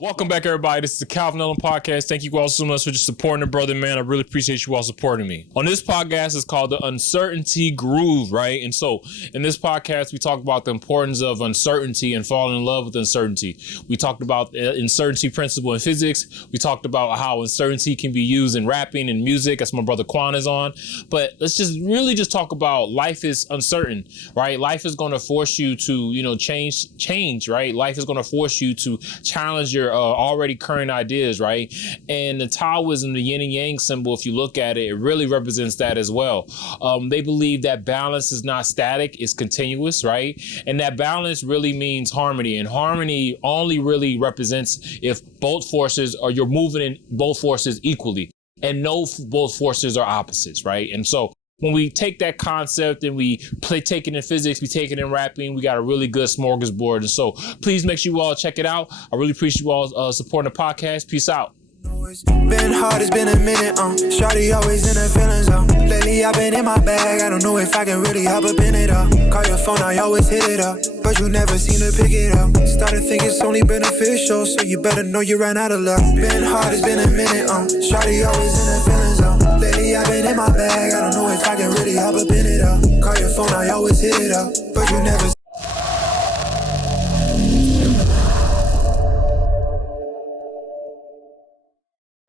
Welcome back, everybody. This is the Calvin Neloms podcast. Thank you all so much for just supporting the brother, man. I really appreciate you all supporting me. On this podcast, it's called The Uncertainty Groove, right? And so in this podcast, we talk about the importance of uncertainty and falling in love with uncertainty. We talked about the uncertainty principle in physics. We talked about how uncertainty can be used in rapping and music. That's my brother Quan is on. But let's just really just talk about life is uncertain, right? Life is going to force you to, change, right? Life is going to force you to challenge your already current ideas, right? And the Taoism, the yin and yang symbol, if you look at it, it really represents that as well. They believe that balance is not static, it's continuous, right? And that balance really means harmony. And harmony only really represents if both forces or you're moving in both forces equally. And no both forces are opposites, right? And so when we take that concept and we take it in physics, we take it in rapping, we got a really good smorgasbord. And so please make sure you all check it out. I really appreciate you all supporting the podcast. Peace out. Been hard, it's been a minute, Shawty always in her feelings, Lately I've been in my bag, I don't know if I can really hop up in it, Call your phone, I always hit it up, but you never seem to pick it up. Started thinking it's only beneficial, so you better know you ran out of luck. Been hard, it's been a minute, Shawty always in her feelings, Lately I've been in my bag, I don't know if I can really hop up in it up. Call your phone, I always hit it up, but you never.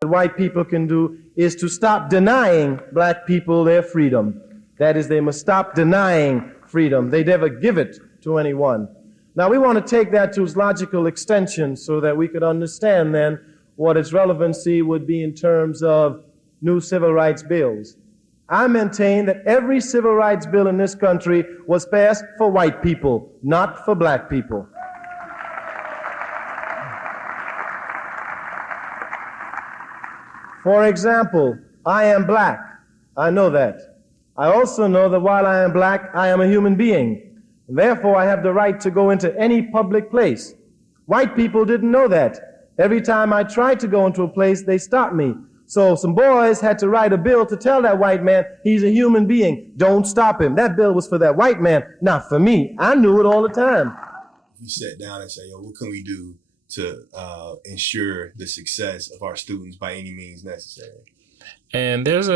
What white people can do is to stop denying black people their freedom. That is, they must stop denying freedom. They never give it to anyone. Now, we want to take that to its logical extension so that we could understand then what its relevancy would be in terms of new civil rights bills. I maintain that every civil rights bill in this country was passed for white people, not for black people. For example, I am black. I know that. I also know that while I am black, I am a human being. Therefore, I have the right to go into any public place. White people didn't know that. Every time I tried to go into a place, they stopped me. So some boys had to write a bill to tell that white man he's a human being. Don't stop him. That bill was for that white man, not for me. I knew it all the time. You sat down and say, what can we do to ensure the success of our students by any means necessary? And there's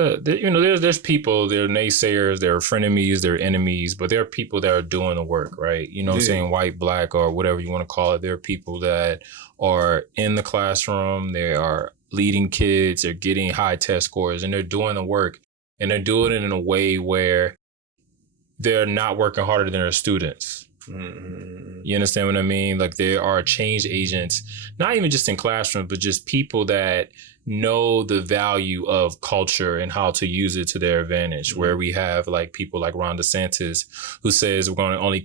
people, there are naysayers, there are frenemies, there are enemies, but there are people that are doing the work, right? You know what I'm saying? White, black, or whatever you want to call it. There are people that are in the classroom, they are leading kids, they're getting high test scores, and they're doing the work. And they're doing it in a way where they're not working harder than their students. Mm-hmm. You understand what I mean? Like, there are change agents, not even just in classrooms, but just people that know the value of culture and how to use it to their advantage. Mm-hmm. Where we have like people like Ron DeSantis, who says we're going to only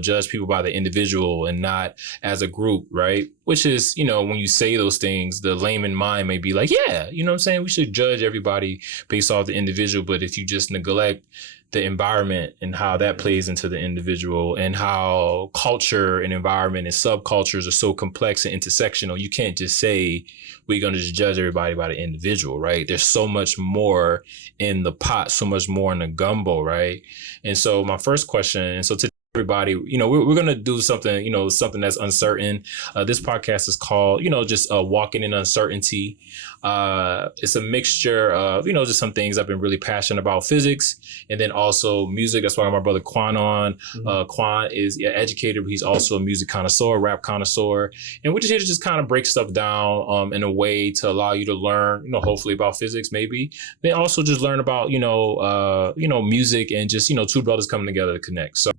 judge people by the individual and not as a group, right? Which is, when you say those things, the layman mind may be like, yeah, you know what I'm saying? We should judge everybody based off the individual. But if you just neglect the environment and how that plays into the individual, and how culture and environment and subcultures are so complex and intersectional, you can't just say we're going to just judge everybody by the individual, right? There's so much more in the pot, so much more in the gumbo, right? And so my first question, and so to everybody, we're going to do something, something that's uncertain. This podcast is called, just walking in uncertainty. It's a mixture of, just some things I've been really passionate about, physics, and then also music. That's why I got my brother Quan on. Mm-hmm. Quan is an educator, but he's also a music connoisseur, rap connoisseur. And we're just here to just kind of break stuff down in a way to allow you to learn, hopefully about physics, maybe. Then also just learn about, music, and just, two brothers coming together to connect. So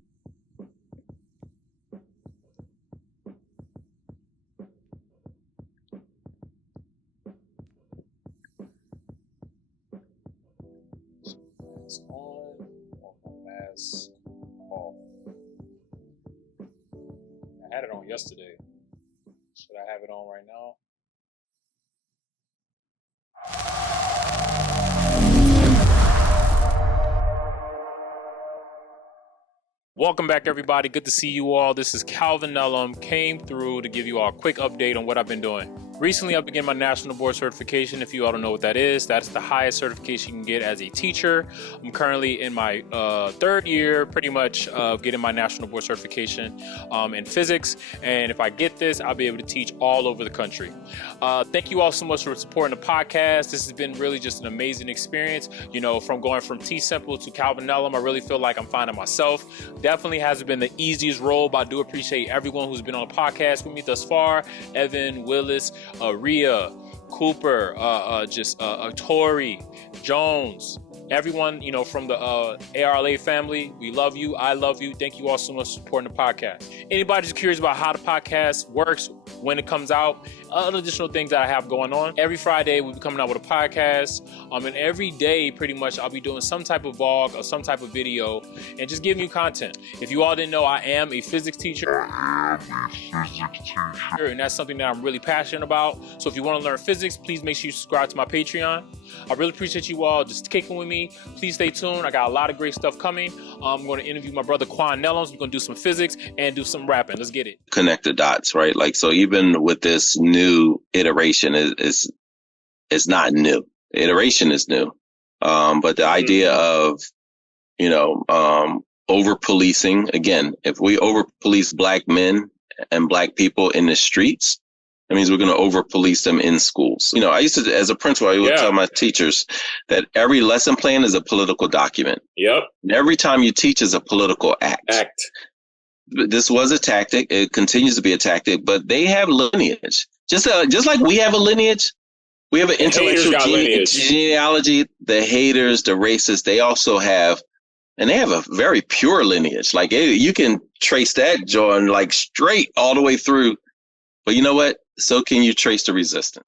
off. I had it on yesterday. Should I have it on right now? Welcome back, everybody. Good to see you all. This is Calvin Neloms. Came through to give you all a quick update on what I've been doing. Recently, I began my national board certification. If you all don't know what that is, that's the highest certification you can get as a teacher. I'm currently in my third year, pretty much getting my national board certification in physics. And if I get this, I'll be able to teach all over the country. Thank you all so much for supporting the podcast. This has been really just an amazing experience. You know, from going from T Simple to Calvin Neloms, I really feel like I'm finding myself. Definitely hasn't been the easiest role, but I do appreciate everyone who's been on the podcast with me thus far. Evan, Willis, Rhea, Cooper, Tori, Jones, everyone, you know, from the ARLA family. We love you. I love you. Thank you all so much for supporting the podcast. Anybody just curious about how the podcast works, when it comes out, other additional things that I have going on. Every Friday, we'll be coming out with a podcast. And every day, pretty much, I'll be doing some type of vlog or some type of video and just giving you content. If you all didn't know, I am a physics teacher. And that's something that I'm really passionate about. So if you want to learn physics, please make sure you subscribe to my Patreon. I really appreciate you all just kicking with me. Please stay tuned. I got a lot of great stuff coming. I'm going to interview my brother Quan Neloms. We're going to do some physics and do some rapping. Let's get it. Connect the dots, right? Like, so even with this new iteration is not new. Iteration is new. But the idea of, over policing, again, if we over police black men and black people in the streets, that means we're going to over police them in schools. You know, I used to, as a principal, I would tell my teachers that every lesson plan is a political document. Yep. And every time you teach is a political act. This was a tactic. It continues to be a tactic, but they have lineage. Just like we have a lineage, we have an intellectual genealogy. The haters, the racists, they also have, and they have a very pure lineage. Like you can trace that, John, like straight all the way through. But you know what? So can you trace the resistance.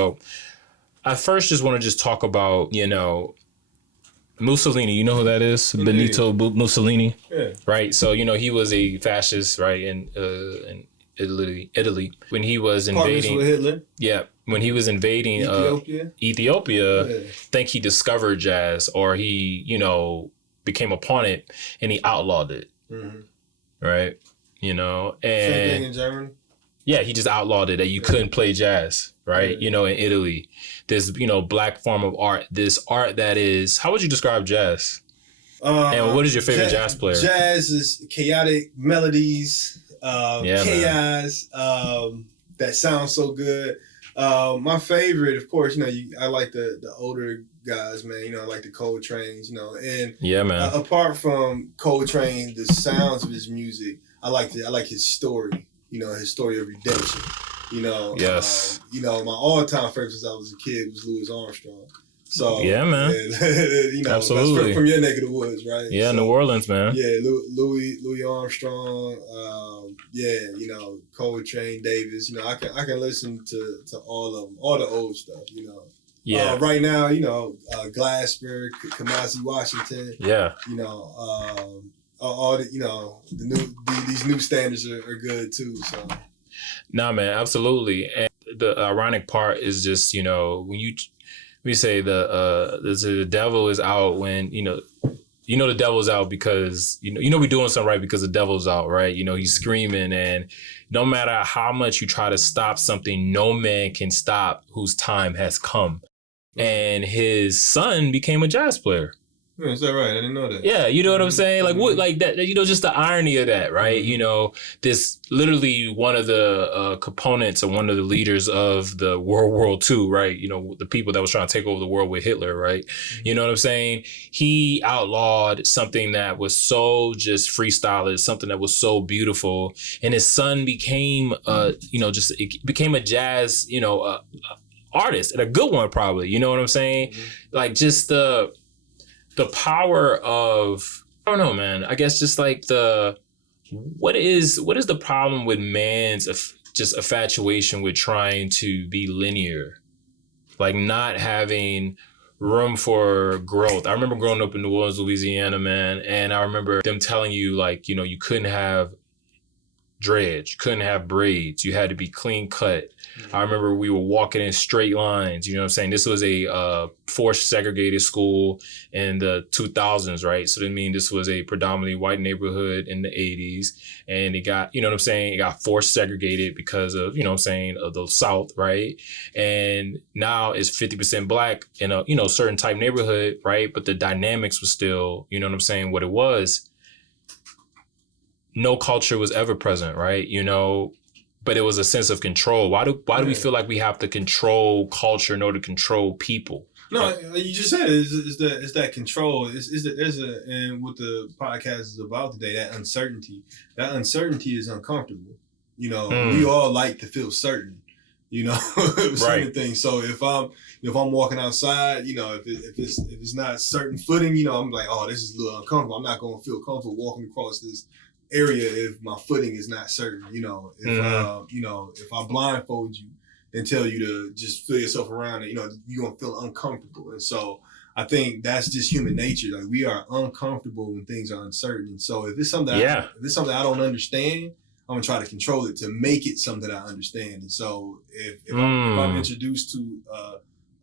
So I first just want to just talk about, Mussolini. You know who that is? Mm-hmm. Benito Mussolini. Yeah. Right. So, he was a fascist, right, in Italy. When he was invading with Hitler. Yeah. When he was invading Ethiopia, I think he discovered jazz, or he, became upon it and he outlawed it. Mm-hmm. Right. And same thing in Germany. Yeah, he just outlawed it, that you couldn't play jazz, right? In Italy, this, black form of art, this art that is, how would you describe jazz? And what is your favorite jazz player? Jazz is chaotic melodies, chaos, that sounds so good. My favorite, of course, I like the older guys, man. I like the Coltrane's, and apart from Coltrane, the sounds of his music, I like his story. His story of redemption. Yes. My all-time favorite since I was a kid was Louis Armstrong. So yeah, man. And, absolutely. That's from your neck of the woods, right? Yeah, so, New Orleans, man. Yeah, Louis Armstrong. Coltrane, Davis. I can listen to all of them, all the old stuff. Yeah. Right now, Glasper, Kamasi Washington. Yeah. All the these new standards are good too. So, nah, man, absolutely. And the ironic part is just when we say the devil is out when the devil's out because we're doing something right because the devil's out, right? He's screaming, and no matter how much you try to stop something, no man can stop whose time has come. And his son became a jazz player. Is that right? I didn't know that. Yeah, you know what I'm saying? Like what, like that, just the irony of that, right? This literally one of the components or one of the leaders of the World War II, right? The people that was trying to take over the world with Hitler, right? You know what I'm saying? He outlawed something that was so just freestyle, something that was so beautiful. And his son became, became a jazz, artist, and a good one probably, you know what I'm saying? Mm-hmm. Like just the power of, I don't know, man. I guess just like what is the problem with man's just infatuation with trying to be linear, like not having room for growth. I remember growing up in New Orleans, Louisiana, man, and I remember them telling you like, you couldn't have dreads. You couldn't have braids. You had to be clean cut. I remember we were walking in straight lines. You know what I'm saying? This was a forced segregated school in the 2000s, right? So, this was a predominantly white neighborhood in the 80s. And it got, you know what I'm saying? It got forced segregated because of, you know what I'm saying, of the South, right? And now it's 50% black in a, you know, certain type neighborhood, right? But the dynamics was still, you know what I'm saying, what it was. No culture was ever present, right? You know, but it was a sense of control. Why do we feel like we have to control culture in order to control people? No, you just said it. It's that control. And what the podcast is about today, that uncertainty. That uncertainty is uncomfortable. You know, we all like to feel certain. You know, certain things. So if I'm walking outside, you know, if it's not certain footing, you know, I'm like, oh, this is a little uncomfortable. I'm not going to feel comfortable walking across this area if my footing is not certain. You know, if I blindfold you and tell you to just feel yourself around it, you know, you're gonna feel uncomfortable. And so I think that's just human nature. Like, we are uncomfortable when things are uncertain. And so if it's something I don't understand, I'm gonna try to control it to make it something I understand. And so if I'm introduced to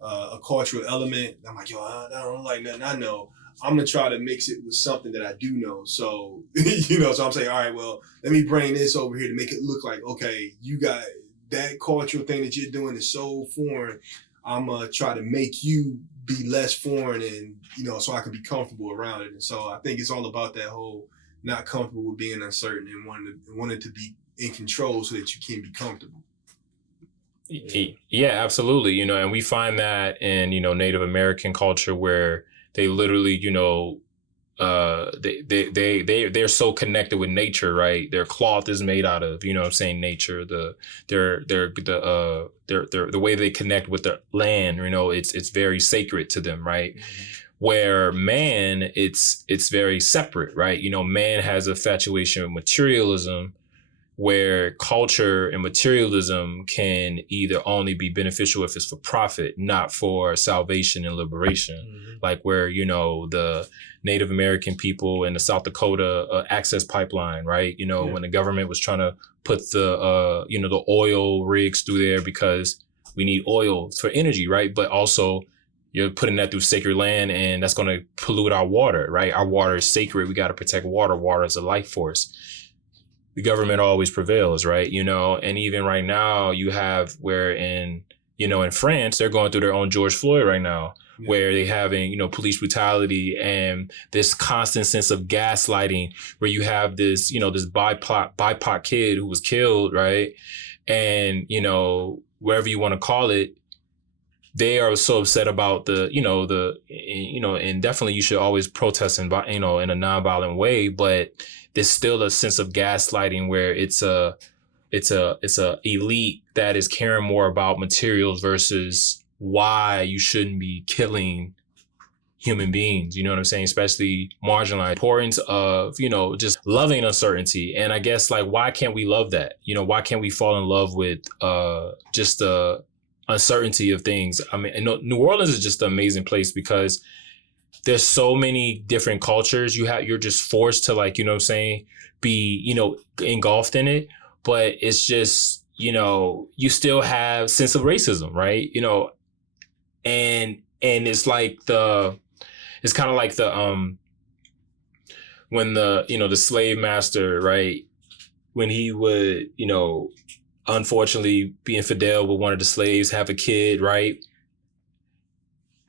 a cultural element, I'm like, yo, I don't like nothing I know. I'm going to try to mix it with something that I do know. So, you know, so I'm saying, all right, well, let me bring this over here to make it look like, okay, you got that cultural thing that you're doing is so foreign. I'm going to try to make you be less foreign and, you know, so I can be comfortable around it. And so I think it's all about that whole not comfortable with being uncertain and wanting to be in control so that you can be comfortable. Yeah, absolutely. You know, and we find that in, you know, Native American culture where they literally, you know, they're so connected with nature, right? Their cloth is made out of, you know what I'm saying, nature. The way they connect with the land, you know, it's very sacred to them, right? Where man, it's very separate, right? You know, man has a infatuation with materialism, where culture and materialism can either only be beneficial if it's for profit, not for salvation and liberation. Like where, you know, the Native American people in the South Dakota access pipeline, right? You know, when the government was trying to put the, you know, the oil rigs through there because we need oil for energy, right? But also you're putting that through sacred land and that's going to pollute our water, right? Our water is sacred. We got to protect water. Water is a life force. The government always prevails, right? You know, and even right now you have where in, you know, in France, they're going through their own George Floyd right now, where they having, you know, police brutality and this constant sense of gaslighting where you have this, you know, this BIPOC kid who was killed, right? And, you know, wherever you want to call it, they are so upset about and definitely you should always protest in, you know, in a nonviolent way, but there's still a sense of gaslighting where it's a elite that is caring more about materials versus why you shouldn't be killing human beings. You know what I'm saying? Especially marginalized. Importance of, you know, just loving uncertainty. And I guess like, why can't we love that? You know, why can't we fall in love with just the uncertainty of things? I mean, New Orleans is just an amazing place because there's so many different cultures. You're just forced to, like, you know what I'm saying, be, you know, engulfed in it. But it's just, you know, you still have sense of racism, right? You know, and it's like it's kind of like when the slave master, right, when he would, you know, unfortunately be infidel with one of the slaves, have a kid, right?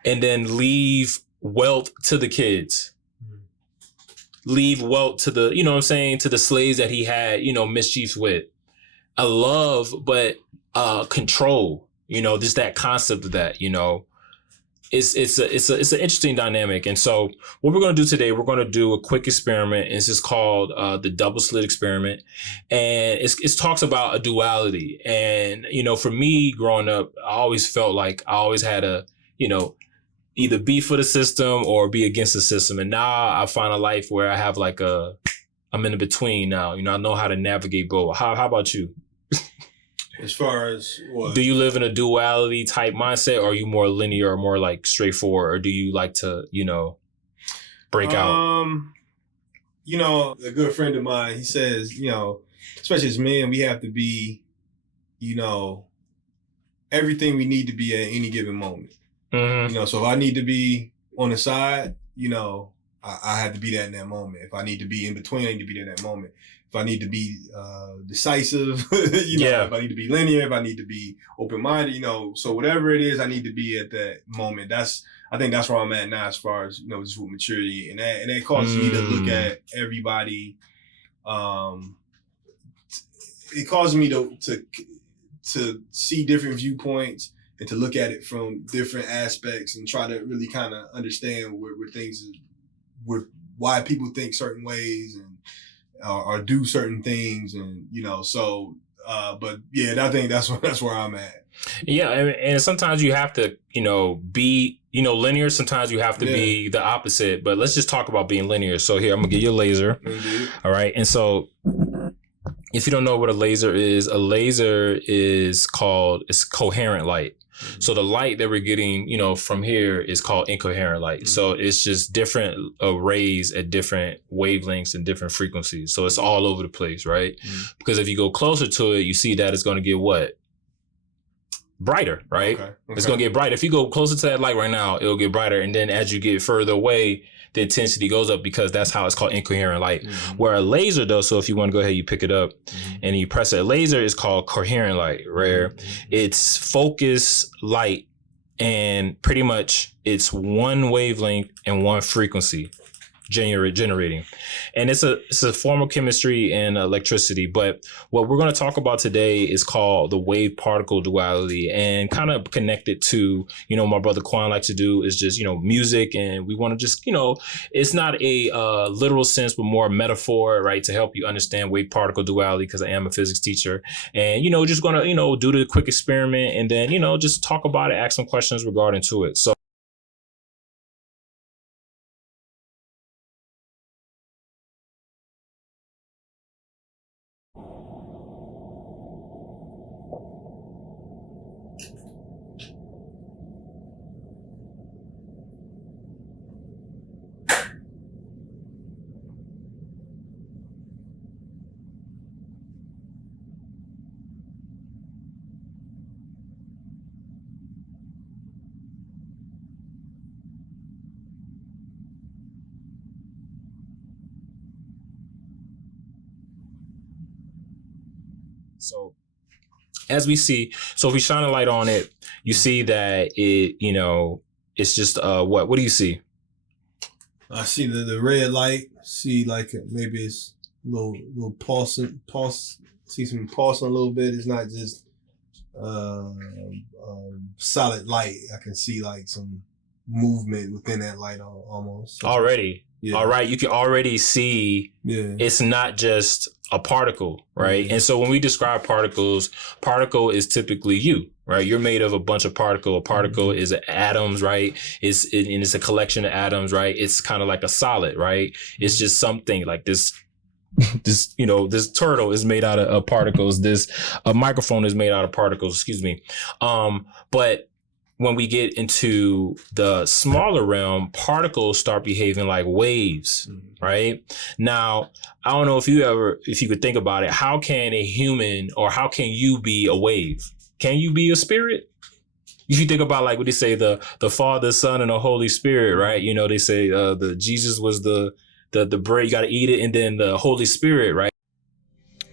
And then leave wealth to the kids, leave wealth to the, you know what I'm saying, to the slaves that he had, you know, mischief with. I love, but control, you know, just that concept of that, you know, it's an interesting dynamic. And so what we're going to do today, we're going to do a quick experiment. And it's just called the double slit experiment. And it talks about a duality. And, you know, for me growing up, I always felt like I always had a, you know, either be for the system or be against the system. And now I find a life where I have like I'm in the between now. You know, I know how to navigate both. How about you? As far as what? Do you live in a duality type mindset, or are you more linear or more like straightforward, or do you like to, you know, break out? You know, a good friend of mine, he says, you know, especially as men, we have to be, everything we need to be at any given moment. Mm-hmm. So if I need to be on the side, I have to be that in that moment. If I need to be in between, I need to be there in that moment. If I need to be decisive, if I need to be linear, if I need to be open-minded, so whatever it is I need to be at that moment, I think that's where I'm at now as far as, just with maturity. And that causes me to look at everybody. It causes me to see different viewpoints and to look at it from different aspects and try to really kind of understand where things, why people think certain ways and or do certain things, and but yeah, I think that's where I'm at. Yeah, and sometimes you have to be linear. Sometimes you have to be the opposite. But let's just talk about being linear. So here, I'm gonna give you a laser. Mm-hmm. All right, and so if you don't know what a laser is called, it's coherent light. Mm-hmm. So the light that we're getting, from here is called incoherent light. Mm-hmm. So it's just different rays at different wavelengths and different frequencies. So it's all over the place, right? Mm-hmm. Because if you go closer to it, you see that it's going to get what? Brighter, right? Okay. It's going to get brighter. If you go closer to that light right now, it'll get brighter. And then as you get further away, the intensity goes up, because that's how it's called incoherent light. Mm-hmm. Where a laser though, so if you want to go ahead, you pick it up and you press it. A laser is called coherent light, where it's focused light, and pretty much it's one wavelength and one frequency generating. And it's a form of chemistry and electricity. But what we're going to talk about today is called the wave particle duality, and kind of connected to, my brother Quan likes to do is just, music. And we want to just, it's not a literal sense, but more a metaphor, right? To help you understand wave particle duality, because I am a physics teacher. And, just going to, do the quick experiment, and then, just talk about it, ask some questions regarding to it. So So as we see, so if we shine a light on it, you see that it, it's just what do you see? I see the red light. See, like maybe it's a little pulsing, see some pulsing a little bit. It's not just solid light. I can see like some movement within that light almost. Already. Yeah. All right. You can already see it's not just a particle, right? Mm-hmm. And so when we describe particles, particle is typically you, right? You're made of a bunch of particle. A particle is atoms, right? It's a collection of atoms, right? It's kind of like a solid, right? It's just something like this, this turtle is made out of particles. A microphone is made out of particles, excuse me. But when we get into the smaller realm, particles start behaving like waves, right? Now, I don't know if you could think about it, how can a human, or how can you be a wave? Can you be a spirit? If you think about like what they say, the Father, Son, and the Holy Spirit, right? They say the Jesus was the bread, you got to eat it, and then the Holy Spirit, right?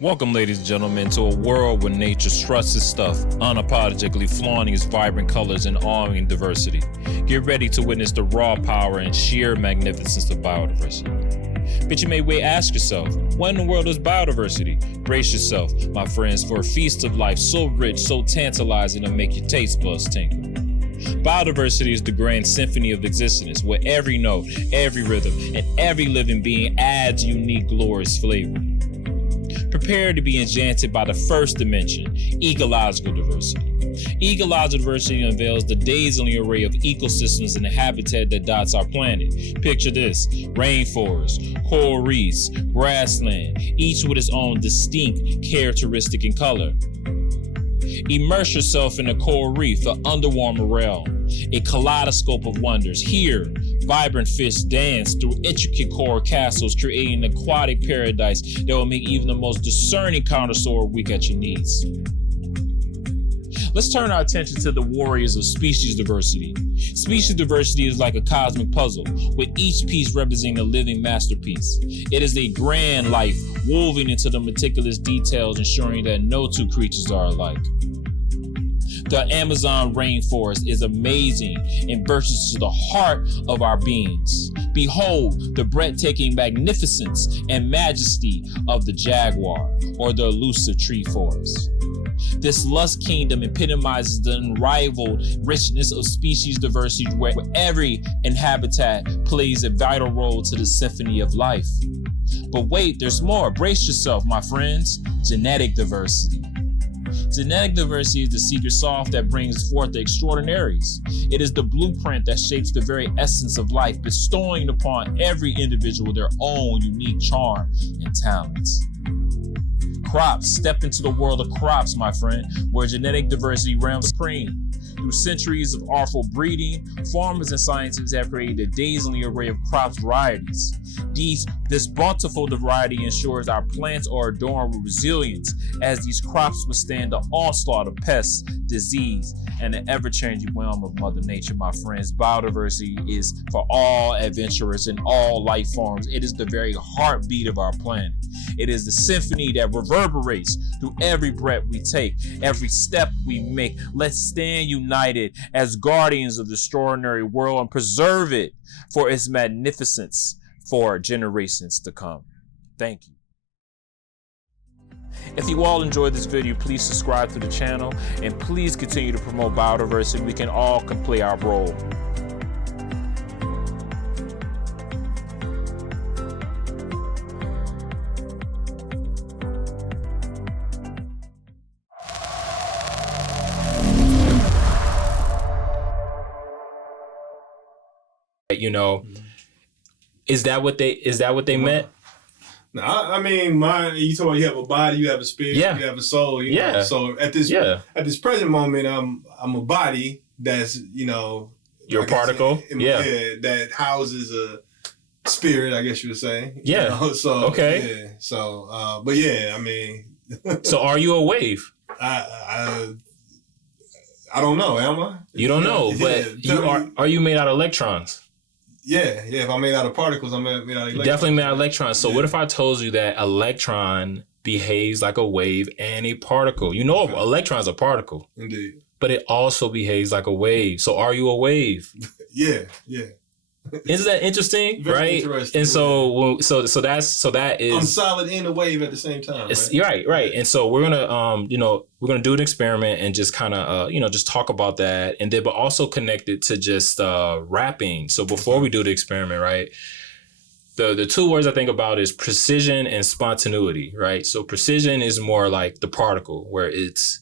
Welcome, ladies and gentlemen, to a world where nature struts its stuff, unapologetically flaunting its vibrant colors and awing diversity. Get ready to witness the raw power and sheer magnificence of biodiversity. But you may ask yourself, what in the world is biodiversity? Brace yourself, my friends, for a feast of life so rich, so tantalizing, it'll make your taste buds tingle. Biodiversity is the grand symphony of existence, where every note, every rhythm, and every living being adds unique, glorious flavor. Prepare to be enchanted by the first dimension, ecological diversity. Ecological diversity unveils the dazzling array of ecosystems and the habitat that dots our planet. Picture this: rainforest, coral reefs, grassland, each with its own distinct characteristic and color. Immerse yourself in a coral reef, an underwater realm, a kaleidoscope of wonders. Here, Vibrant fish dance through intricate coral castles, creating an aquatic paradise that will make even the most discerning connoisseur weak at your knees. Let's turn our attention to the warriors of species diversity. Species diversity is like a cosmic puzzle, with each piece representing a living masterpiece. It is a grand life woven into the meticulous details, ensuring that no two creatures are alike. The Amazon rainforest is amazing and bursts to the heart of our beings. Behold the breathtaking magnificence and majesty of the jaguar, or the elusive tree forest. This lush kingdom epitomizes the unrivaled richness of species diversity, where every habitat plays a vital role to the symphony of life. But wait, there's more. Brace yourself, my friends. Genetic diversity. Genetic diversity is the secret sauce that brings forth the extraordinaries. It is the blueprint that shapes the very essence of life, bestowing upon every individual their own unique charm and talents. Crops. Step into the world of crops, my friend, where genetic diversity reigns supreme. Through centuries of artful breeding, farmers and scientists have created a dazzling array of crop varieties. This bountiful variety ensures our plants are adorned with resilience, as these crops withstand the onslaught of pests, disease, and the ever-changing realm of Mother Nature, my friends. Biodiversity is for all adventurers and all life forms. It is the very heartbeat of our planet. It is the symphony that reverberates through every breath we take, every step we make. Let's stand united as guardians of the extraordinary world and preserve it for its magnificence for generations to come. Thank you. If you all enjoyed this video, please subscribe to the channel and please continue to promote biodiversity. We can all play our role. You know, is that what they meant? No, I mean, you talk about you have a body, you have a spirit, you have a soul. You know? So at this present moment, I'm a body that's, you know, your particle, that houses a spirit, I guess you would say. Yeah. You know? So okay. Yeah. So, but yeah, I mean. So are you a wave? I don't know. Am I? You don't know, but you are. Are you made out of electrons? Yeah. If I'm made out of particles, I'm made out of electrons. Definitely made out of electrons. So what if I told you that electron behaves like a wave and a particle? You know, electron's a particle. Indeed. But it also behaves like a wave. So are you a wave? Yeah. Isn't that interesting? Very right? Interesting. And so that is. I'm solid and a wave at the same time. Right. And so we're gonna do an experiment and just kind of just talk about that, and then but also connect it to just rapping. So before we do the experiment, right? The two words I think about is precision and spontaneity, right? So precision is more like the particle, where it's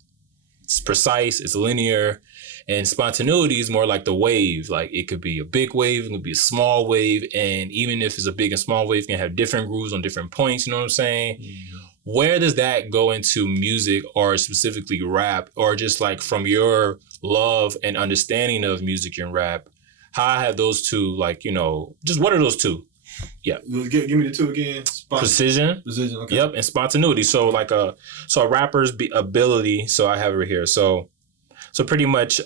precise, it's linear. And spontaneity is more like the wave. Like it could be a big wave, it could be a small wave. And even if it's a big and small wave, it can have different grooves on different points. You know what I'm saying? Mm-hmm. Where does that go into music, or specifically rap, or just like from your love and understanding of music and rap? How have those two, like, just what are those two? Yeah. Give me the two again. Precision. Okay. Yep. And spontaneity. So like a rapper's ability. So I have it right here. So pretty much,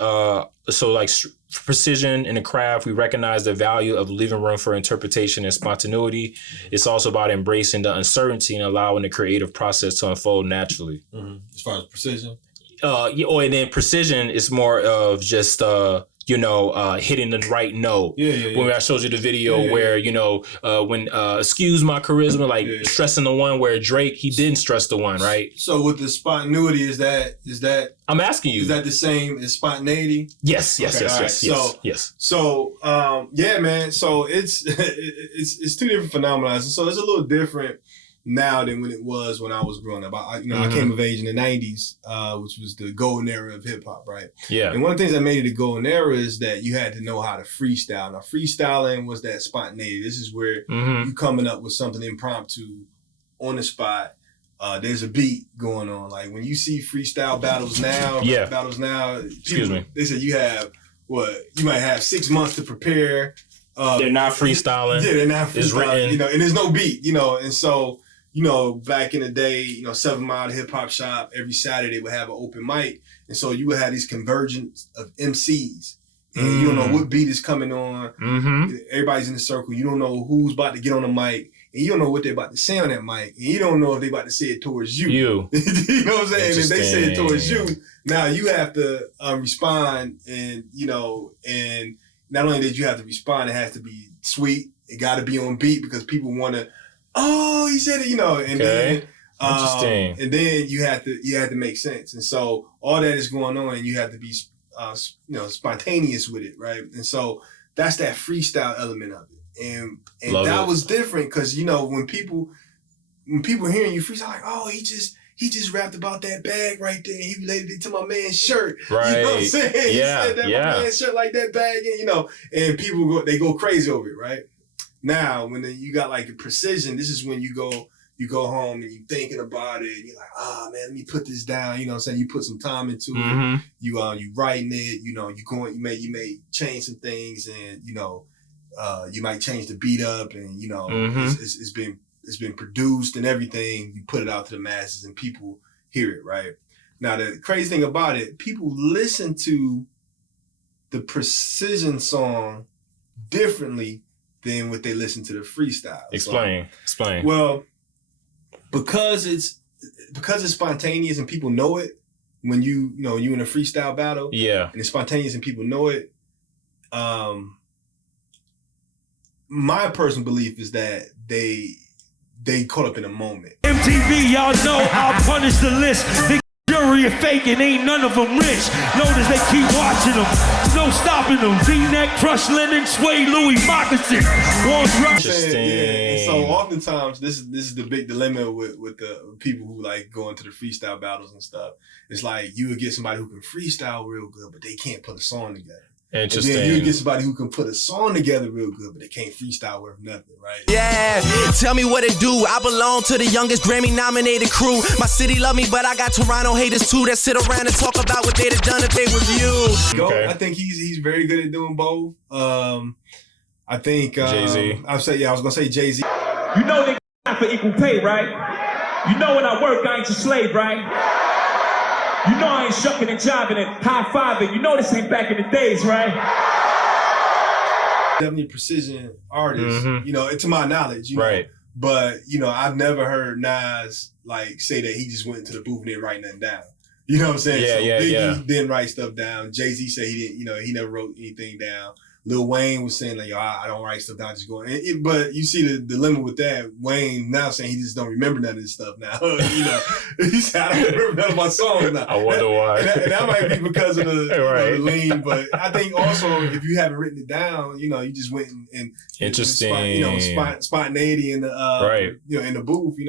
precision in the craft, we recognize the value of leaving room for interpretation and spontaneity. It's also about embracing the uncertainty and allowing the creative process to unfold naturally. Mm-hmm. As far as precision? And then precision is more of just, hitting the right note. When I showed you the video where, when excuse my charisma, stressing the one where Drake, he didn't stress the one, right? So with the spontaneity, is that I'm asking you, is that the same as spontaneity? Yes. So, man. So it's two different phenomena. So it's a little different now than when it was when I was growing up. I came of age in the 90s, which was the golden era of hip hop, right? Yeah. And one of the things that made it a golden era is that you had to know how to freestyle. Now, freestyling was that spontaneity. This is where you coming up with something impromptu on the spot. There's a beat going on. Like when you see freestyle battles now, Excuse me. They said you might have 6 months to prepare they're not freestyling. Yeah, they're not freestyling. It's written. You know, and there's no beat. You know, and so back in the day, 7 Mile Hip Hop Shop every Saturday would have an open mic, and so you would have these convergence of MCs. And you don't know what beat is coming on. Mm-hmm. Everybody's in the circle. You don't know who's about to get on the mic. And you don't know what they're about to say on that mic. And you don't know if they're about to say it towards you. You know what I'm saying? And if they say it towards you, now you have to respond. And, and not only did you have to respond, it has to be sweet. It got to be on beat because people want to, he said it, And then, and then you have to make sense. And so all that is going on, and you have to be spontaneous with it, right? And so that's that freestyle element of it, and that was different because when people hearing you freestyle, like, oh, he just rapped about that bag right there, and he related it to my man's shirt, right? You know what I'm saying? Yeah, he said that my man's shirt like that bag, and and people go crazy over it, right? Now when you got like a precision, this is when you go home and you thinking about it, and you're like, man, let me put this down. You know what I'm saying? You put some time into it. You writing it, you may change some things, and you might change the beat up, and it's been produced and everything. You put it out to the masses and people hear it, right? Now the crazy thing about it, people listen to the precision song differently than what they listen to the freestyle. Explain. Well, because it's spontaneous and people know it when you in a freestyle battle. Yeah. And it's spontaneous and people know it. My personal belief is that they caught up in a moment. MTV, y'all know I'll punish the list. The jury are faking, ain't none of them rich. Notice they keep watching them. No stopping them. V-neck, crushed linen, suede Louis moccasin. Interesting. Yeah. And so oftentimes this is the big dilemma with the people who like go into the freestyle battles and stuff. It's like you would get somebody who can freestyle real good, but they can't put a song together. Interesting. And then you get somebody who can put a song together real good, but they can't freestyle worth nothing, right? Yeah, tell me what it do. I belong to the youngest Grammy-nominated crew. My city love me, but I got Toronto haters too that sit around and talk about what they'd have done if they was you. Okay. I think he's very good at doing both. I think Jay-Z. I was gonna say Jay-Z. You know they not for equal pay, right? You know when I work, I ain't your slave, right? You know I ain't shucking and jiving and high-fiving. You know this ain't back in the days, right? Definitely a precision artist, to my knowledge, right. But, I've never heard Nas like say that he just went into the booth and didn't write nothing down. You know what I'm saying? Biggie didn't write stuff down. Jay-Z said he didn't, he never wrote anything down. Lil Wayne was saying like, I don't write stuff down, just going. But you see the dilemma with that. Wayne now saying he just don't remember none of this stuff now. He said I don't remember none of my songs now. I wonder why. And that might be because of the lean. But I think also if you haven't written it down, you just went and interesting. Spontaneity in the in the booth.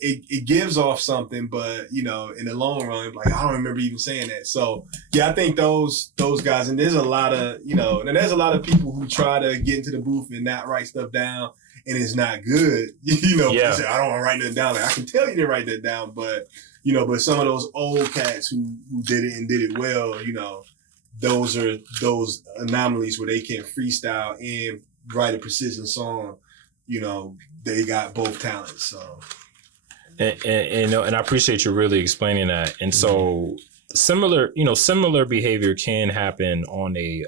It gives off something, but in the long run, like I don't remember even saying that. So I think those guys, and there's a lot of and there's a lot of people who try to get into the booth and not write stuff down, and it's not good. Yeah. Say, I don't want to write nothing down. Like I can tell you didn't write that down, but but some of those old cats who did it and did it well, those are those anomalies where they can freestyle and write a precision song. They got both talents. So. And I appreciate you really explaining that. And so similar behavior can happen on a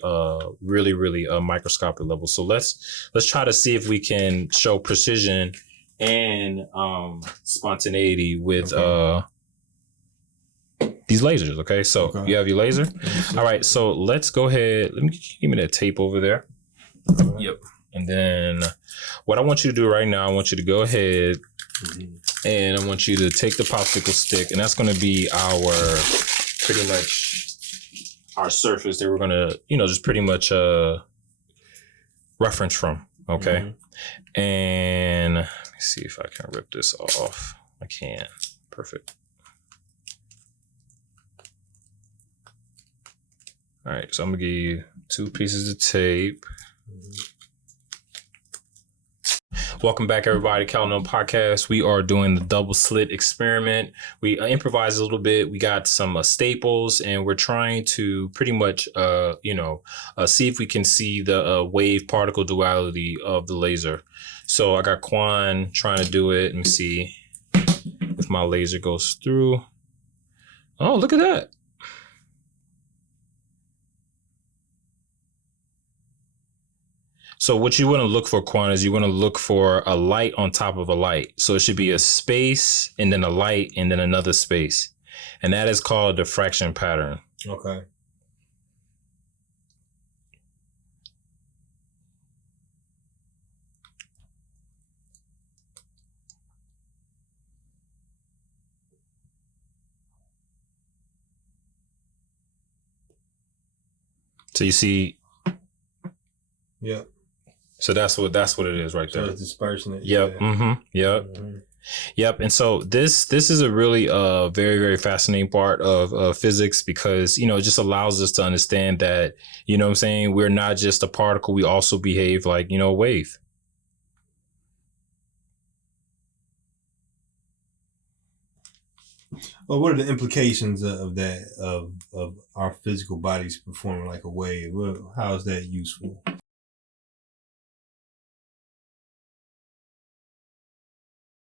really, really microscopic level. So let's try to see if we can show precision and spontaneity with these lasers. Okay, so you have your laser. All right, so let's go ahead. Give me that tape over there. Yep. And then what I want you to do right now, I want you to go ahead. And I want you to take the popsicle stick, and that's going to be pretty much our surface that we're going to, just pretty much reference from. Okay. And let me see if I can rip this off. I can. Perfect. All right. So I'm going to give you 2 pieces of tape. Welcome back, everybody, to Calno Podcast. We are doing the double slit experiment. We improvised a little bit. We got some staples, and we're trying to pretty much, see if we can see the wave particle duality of the laser. So I got Quan trying to do it. Let me see if my laser goes through. Oh, look at that. So what you want to look for, Quan, is you want to look for a light on top of a light. So it should be a space and then a light and then another space. And that is called a diffraction pattern. Okay. So you see. Yep. So that's what it is right there. So it's dispersing it. Yep. Yeah. Mm-hmm. Yep. Mm-hmm. Yep. And so this is a really very, very fascinating part of physics, because, it just allows us to understand that, what I'm saying, we're not just a particle. We also behave like, a wave. Well, what are the implications of that, of our physical bodies performing like a wave? How is that useful?